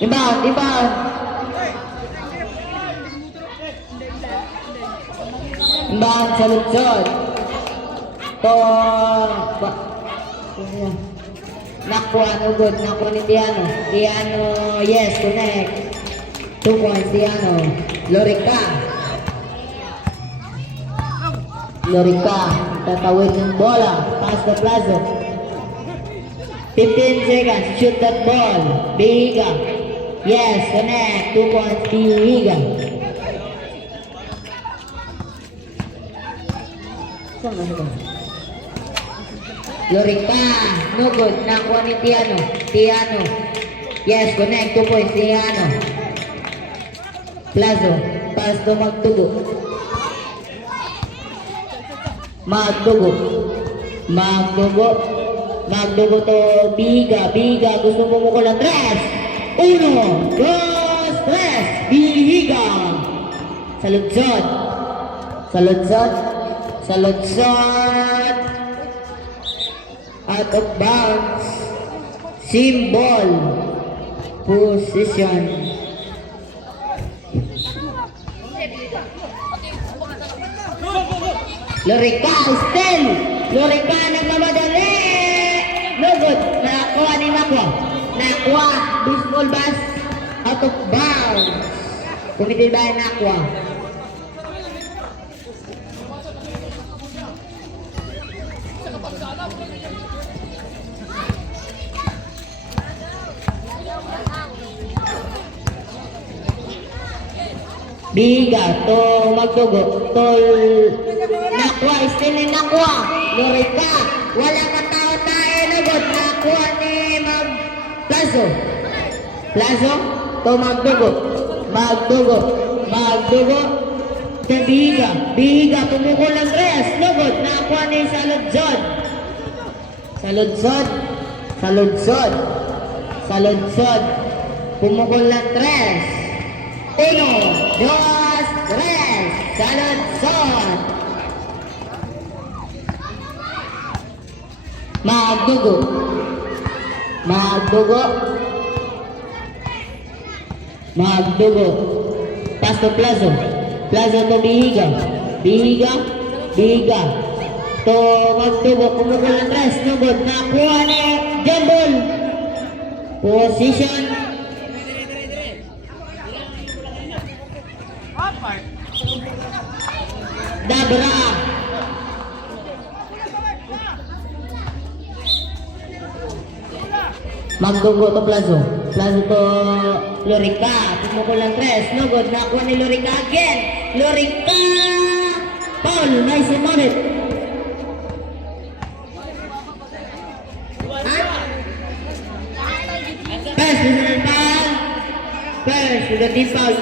Inbound, inbound. Inbound sa lutsod. Nakuha, no good. Nakuha ni Tiano. Tiano, yes, connect. 2 points, Tiano. Lorica. Lorica, tatawid ng bola. Pass the plaza. 15 seconds, shoot that ball. Bihiga. Yes, connect. 2 points, Bihiga. Saan na ito? Lorica, no good. Nakuha ni Tiano. Tiano. Yes, connect. 2 points, Tiano. Plazo, pass to Magdugo. Magdugo. Magdugo. Magdugo to Bihiga. Bihiga, gusto mo mo ko lang 3. 1, 2, 3. Bihiga. Sa lutsod. Sa lutsod. Sa lutsod. Out of bounds. Symbol. Position. Lorica still. Lorica nagmamadali. No good. Nakuha ni Nakwa. Nakwa. Baseball bus. Out of bounds. Kumitin ba yung Nakwa? Bihiga to Magdugo to Nakwa, still ni Nakwa. Lorica, wala ka tao tayo nabot. Nakwa ni Plazo. Plazo to Magdugo. Magdugo. Magdugo to Bihiga. Bihiga, pumukol ng 3. Nabot, Nakwa ni Saludzod. Saludzod. Saludzod. Saludzod. Pumukol ng 3. 1, 2, 3. Saludzod. Magdugo. Magdugo. Magdugo. Pass to Plazo. Plazo to Bihiga. Bihiga. Bihiga. To Magdugo. Kumukul ng 3. Nugod. Nakuha ni Jambol. Position. Dabra. Magdugo to Plazo. Plazo to Lorica. Pumukul ng 3. No good. Nakuha ni Lorica again. Lorica. Paul. Nice moment. Pass. Personal foul. First. With the team foul.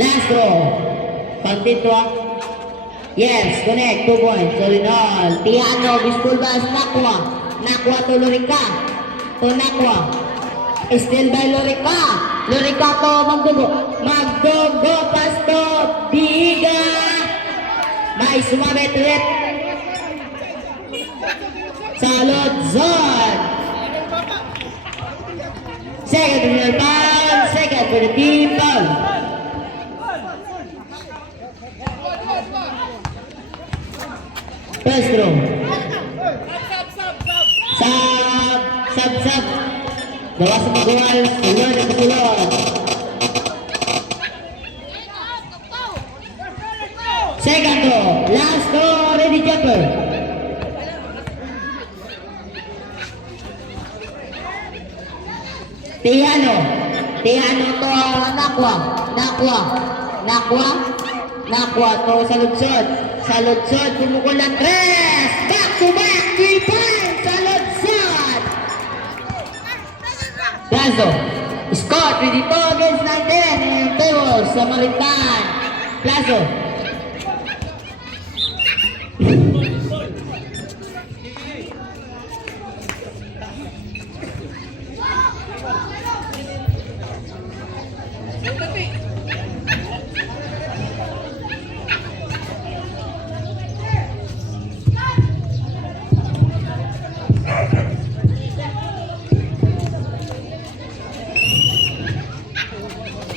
Last throw. Pantitwa. Yes, connect. 2 points. All in all. Tiano, Bispool Bas, Nakwa. Nakwa to Lorica. To Nakwa. Still by Lorica. Lorica to Magdugo. Magdugo. Pass to Bihiga. Nice. Sumabit ulit. Saludzod. Second for the foul. Second for the team foul. First throw. Sub. Gawa sa magawal. Sulod at sulod. Second throw. Last throw. Ready jumper. Tiano to Nakwa to Saludzod pumukul ng 3. Back to back 3 points. Saludzod. Plazo score 22 against 19 in favor sa Maritan. Plazo.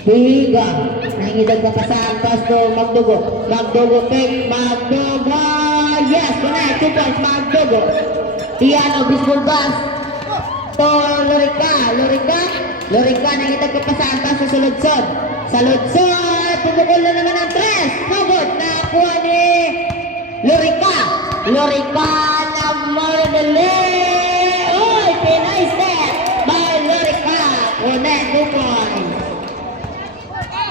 Higa. Nangidag ka pa sa antas to Magdugo. Magdugo pick. Magdugo. Yes, connect. 2 points. Magdugo. Tiano, baseball bus. To Lorica. Lorica, nangidag ka pa sa antas sa Saludsod. Saludsod. Pumukol na naman ang 3. Magod. Nakuha ni Lorica na Mordele. Uy, Pinay step by Lorica. Connect 2 points.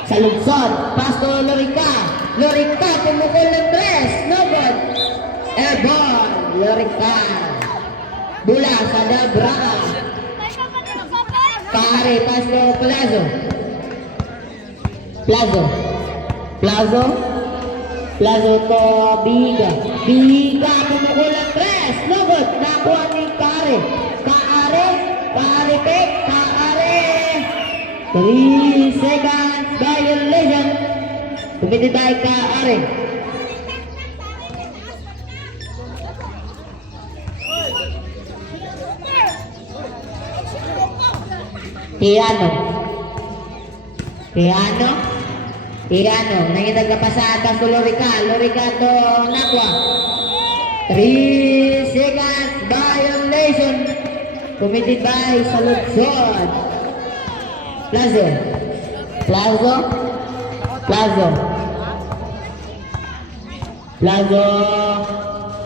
Saludsod. Pass to Lorica, pumukol ng 3. No good. Airborne. Lorica. Bula sa Dabra. Kahari, pass to Plazo to Biga. Pumukol ng 3. No good. Nakuha ni Kahari. Kahari pick. 3 seconds violation. Committed by Kahari. Tiano, nangidag ka pa sa atas to Lorica to Nakwa. 3 seconds violation. Committed by Saludsod. Plazo.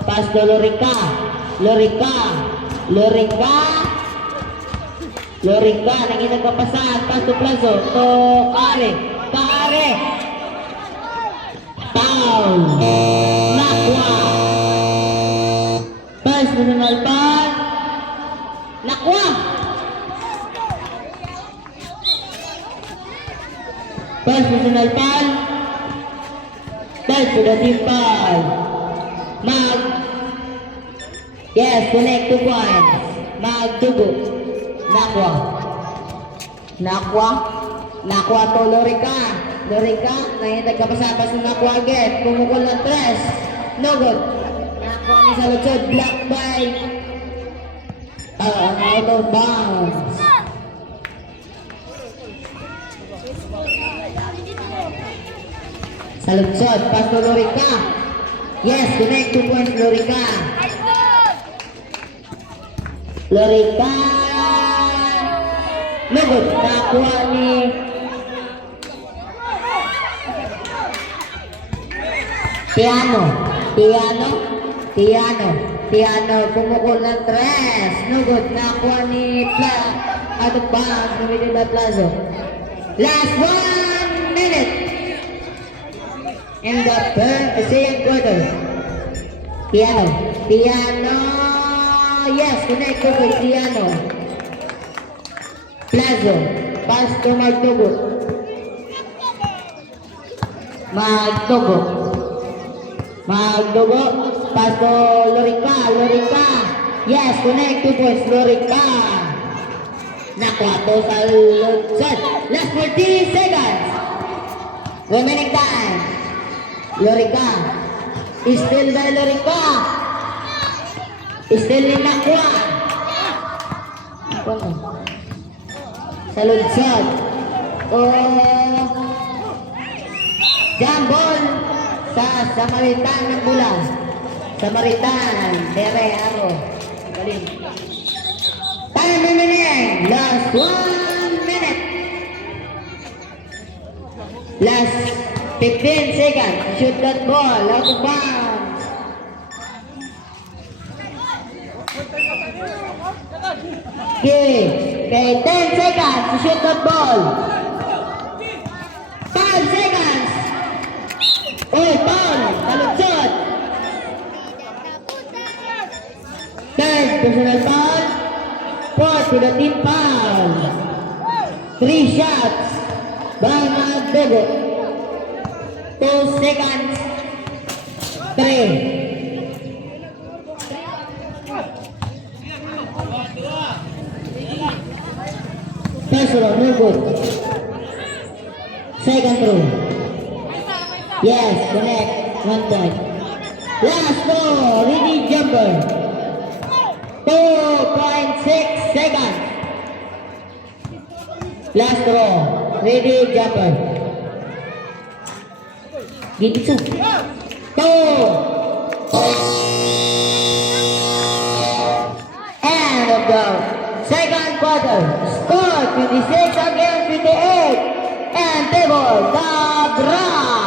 Pass to Lorica, nangidag ka pa sa atas to Plazo. To Kahari. Foul. Nakwa. First personal foul. Nakwa. First personal foul. Third to the team foul. Yes, connect 2 points. Magdugo. Nakwa to Lorica, nangidag ka pa sa atas ng Nakwa again. Pumukol ng 3. No good. Nakwa ni Saludsod. Block by out of bounds. Saludsod, pass to Lorica. Yes, connect 2 points Lorica. No good. Nakuha ni Tiano, pumukol ng 3. No good. Nakuha ni out of bounds. Committed by Plazo. Last 1 minute in the second quarter. Tiano. Yes, connect to Tiano. Plazo. Pass to Magdugo. Pass to Lorica. Yes, connect 2 points. Lorica. Nakuha to sa Saludsod. Last 40 seconds. Remaining time. Lorica. Still by Lorica. Still ni Nakwa. Saludsod. Jump ball sa Samaritan ng Bula. Dere Aro. Galing. Time remaining. Last 1 minute. Last 15 seconds. Shoot that ball out of bounds. Okay, 10 seconds to shoot that ball. 5 seconds. Foul. Saludsod. 10 personal foul. 4 to the team foul. 3 shots by Magdugo. 2 seconds. 3. Personal, no good. Second throw. Yes, connect. 1 point. Last throw, ready jumper. 2.6 seconds. Last throw. Ready, jumper. Gitu. Two. End of the second quarter. Score 26 against 28. And table the draw.